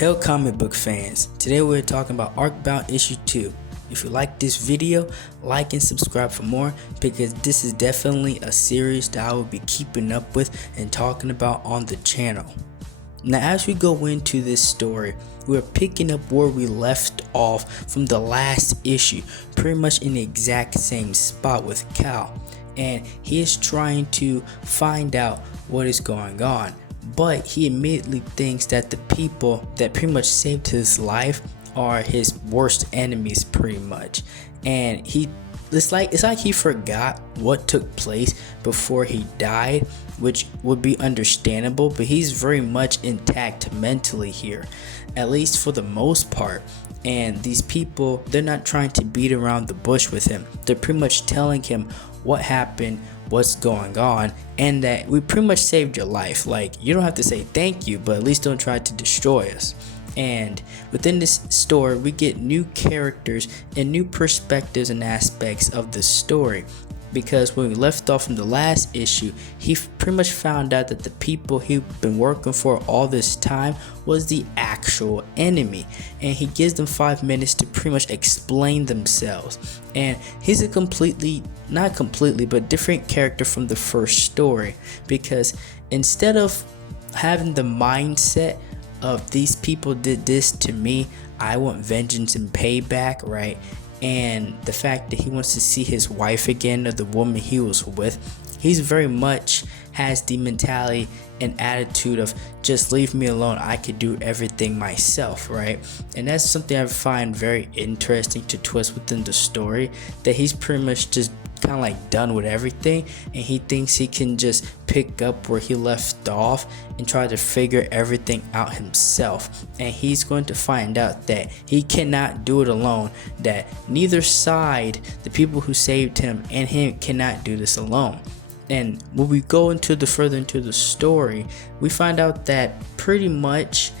Hell comic book fans, today we're talking about ARCBOUND issue 2. If you like this video, like and subscribe for more because this is definitely a series that I will be keeping up with and talking about on the channel. Now as we go into this story, we're picking up where we left off from the last issue, pretty much in the exact same spot with Cal, and he is trying to find out what is going on. But he immediately thinks that the people that pretty much saved his life are his worst enemies pretty much, and it's like he forgot what took place before he died, which would be understandable, but he's very much intact mentally here, at least for the most part. And these people, they're not trying to beat around the bush with him. They're pretty much telling him what happened, what's going on, and that we pretty much saved your life. Like, you don't have to say thank you, but at least don't try to destroy us. And within this story, we get new characters and new perspectives and aspects of the story, because when we left off from the last issue, he pretty much found out that the people he'd been working for all this time was the actual enemy, and he gives them 5 minutes to pretty much explain themselves. And he's a not completely but different character from the first story, because instead of having the mindset of these people did this to me, I want vengeance and payback, right? And the fact that he wants to see his wife again, or the woman he was with, he's very much has the mentality and attitude of just leave me alone, I could do everything myself, right? And that's something I find very interesting to twist within the story, that he's pretty much just kind of like done with everything, and he thinks he can just pick up where he left off and try to figure everything out himself. And he's going to find out that he cannot do it alone, that neither side, the people who saved him and him, cannot do this alone. And when we go further into the story, we find out that pretty much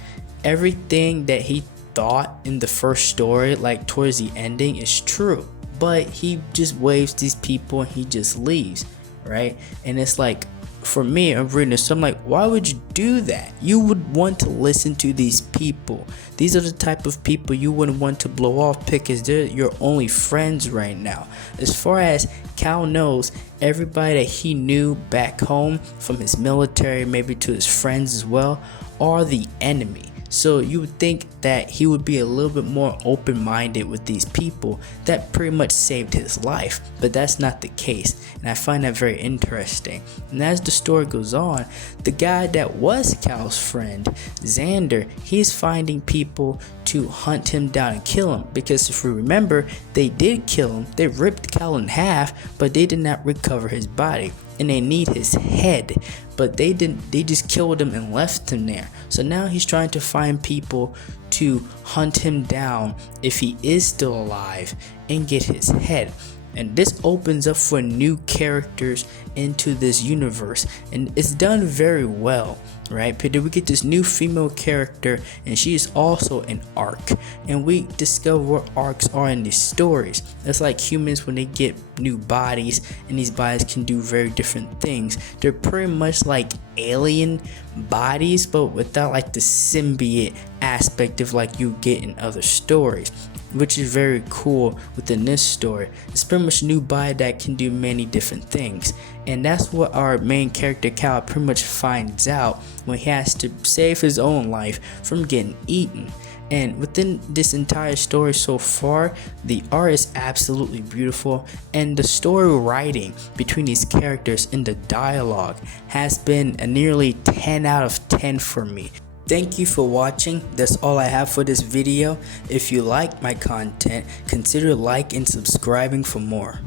everything that he thought in the first story, like towards the ending, is true. But he just waves these people and he just leaves, right? And it's like, for me, I'm reading this, so I'm like, why would you do that? You would want to listen to these people. These are the type of people you wouldn't want to blow off because they're your only friends right now. As far as Cal knows, everybody that he knew back home, from his military, maybe to his friends as well, are the enemy. So you would think that he would be a little bit more open-minded with these people that pretty much saved his life, but that's not the case, and I find that very interesting. And as the story goes on, the guy that was Cal's friend, Xander, he's finding people to hunt him down and kill him, because if we remember, they did kill him. They ripped Cal in half, but they did not recover his body, and they need his head, but they just killed him and left him there. So now he's trying to find people to hunt him down if he is still alive and get his head. And this opens up for new characters into this universe, and it's done very well, right? But we get this new female character, and she is also an ARC, and we discover what ARCs are in these stories. It's like humans when they get new bodies, and these bodies can do very different things. They're pretty much like alien bodies, but without like the symbiote aspect of like you get in other stories, which is very cool within this story. It's pretty much a new body that can do many different things, and that's what our main character Cal pretty much finds out when he has to save his own life from getting eaten. And within this entire story so far, the art is absolutely beautiful, and the story writing between these characters and the dialogue has been a nearly 10 out of 10 for me. Thank you for watching. That's all I have for this video. If you like my content, consider like and subscribing for more.